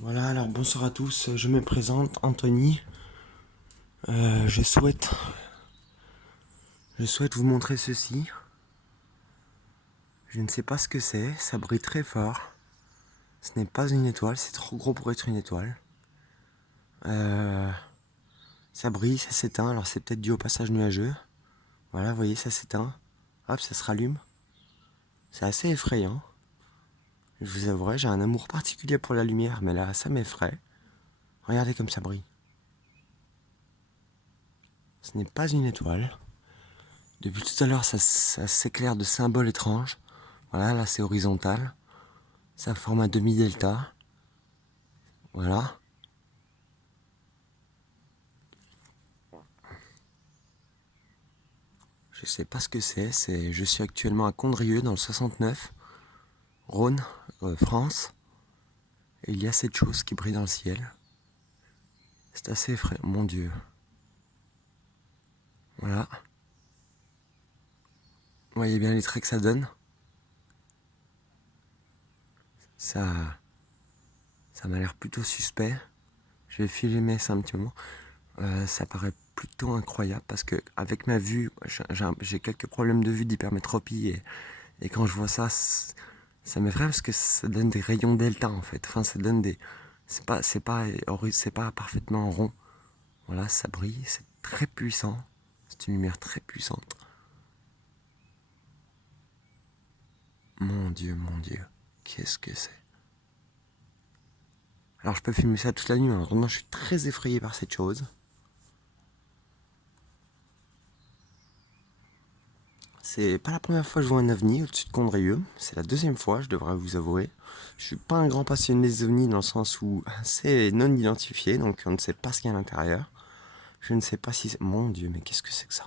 Voilà, alors bonsoir à tous, je me présente, Anthony. Je souhaite vous montrer ceci. Je ne sais pas ce que c'est, ça brille très fort. Ce n'est pas une étoile, c'est trop gros pour être une étoile. Ça brille, ça s'éteint, alors c'est peut-être dû au passage nuageux. Voilà, vous voyez, ça s'éteint. Hop, ça se rallume. C'est assez effrayant. Je vous avouerai, j'ai un amour particulier pour la lumière, mais là, ça m'effraie. Regardez comme ça brille. Ce n'est pas une étoile. Depuis tout à l'heure, ça s'éclaire de symboles étranges. Voilà, là c'est horizontal. Ça forme un demi-delta. Voilà. Je sais pas ce que c'est. Je suis actuellement à Condrieu dans le 69, Rhône, France. Et il y a cette chose qui brille dans le ciel. C'est assez effrayant. Mon Dieu. Voilà. Vous voyez bien les traits que ça donne. Ça, ça m'a l'air plutôt suspect. Je vais filmer ça un petit moment. Ça paraît plutôt incroyable parce que avec ma vue, j'ai quelques problèmes de vue d'hypermétropie et quand je vois ça, ça m'effraie parce que ça donne des rayons delta en fait. Enfin, ça donne des, c'est pas parfaitement rond. Voilà, ça brille, c'est très puissant. C'est une lumière très puissante. Mon Dieu, qu'est-ce que c'est? Alors je peux filmer ça toute la nuit, mais vraiment je suis très effrayé par cette chose. C'est pas la première fois que je vois un ovni au-dessus de Condrieu, c'est la deuxième fois, je devrais vous avouer. Je suis pas un grand passionné des ovnis dans le sens où c'est non identifié, donc on ne sait pas ce qu'il y a à l'intérieur. Je ne sais pas si c'est... Mon Dieu, mais qu'est-ce que c'est que ça?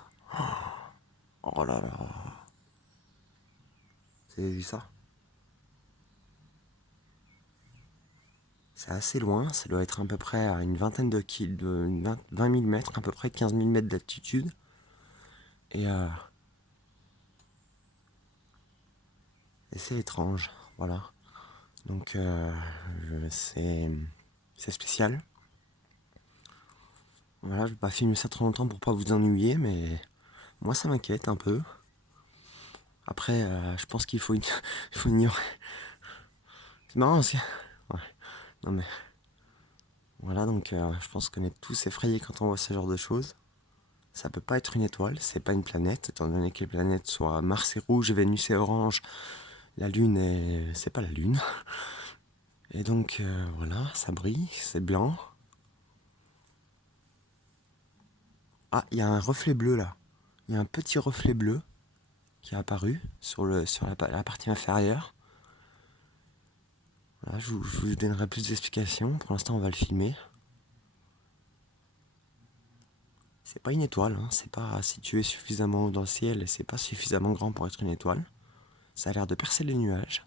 Oh là là. Vous avez vu ça? C'est assez loin, ça doit être à peu près à une vingtaine de kilomètres, 20 000 mètres, à peu près 15 000 mètres d'altitude. Et, euh, et c'est étrange, voilà. Donc c'est spécial. Voilà, je vais pas filmer ça trop longtemps pour pas vous ennuyer, mais moi ça m'inquiète un peu. Après, je pense qu'il faut, il faut ignorer. C'est marrant aussi. Ouais. Non mais voilà, donc je pense qu'on est tous effrayés quand on voit ce genre de choses. Ça peut pas être une étoile, c'est pas une planète, étant donné que les planètes soit Mars est rouge, Vénus est orange, la Lune est... c'est pas la Lune. Et donc voilà, ça brille, c'est blanc. Ah, il y a un reflet bleu là. Il y a un petit reflet bleu qui est apparu sur la partie inférieure. Voilà, je vous donnerai plus d'explications. Pour l'instant, on va le filmer. C'est pas une étoile, hein. C'est pas situé suffisamment haut dans le ciel et c'est pas suffisamment grand pour être une étoile. Ça a l'air de percer les nuages.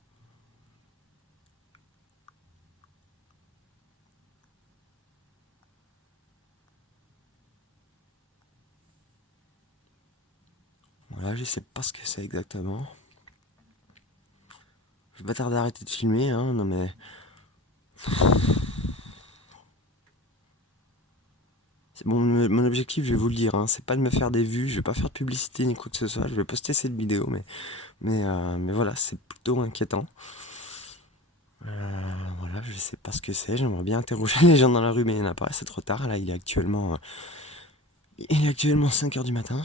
Voilà, je sais pas ce que c'est exactement. Je vais pas tarder à arrêter de filmer, hein. Non mais... C'est bon, mon objectif, je vais vous le dire, hein, c'est pas de me faire des vues, je vais pas faire de publicité ni quoi que ce soit, je vais poster cette vidéo, mais voilà, c'est plutôt inquiétant. Voilà, je sais pas ce que c'est, j'aimerais bien interroger les gens dans la rue, mais il n'y en a pas, c'est trop tard, là, il est actuellement 5 h du matin.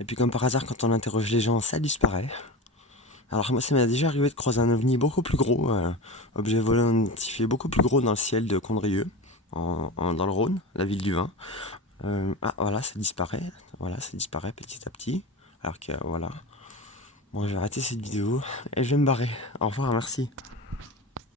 Et puis comme par hasard, quand on interroge les gens, ça disparaît. Alors moi, ça m'est déjà arrivé de croiser un ovni beaucoup plus gros, objet volant identifié beaucoup plus gros dans le ciel de Condrieu, dans le Rhône, la ville du vin. Ah voilà, ça disparaît petit à petit. Alors que voilà. Bon, je vais arrêter cette vidéo et je vais me barrer. Au revoir, merci.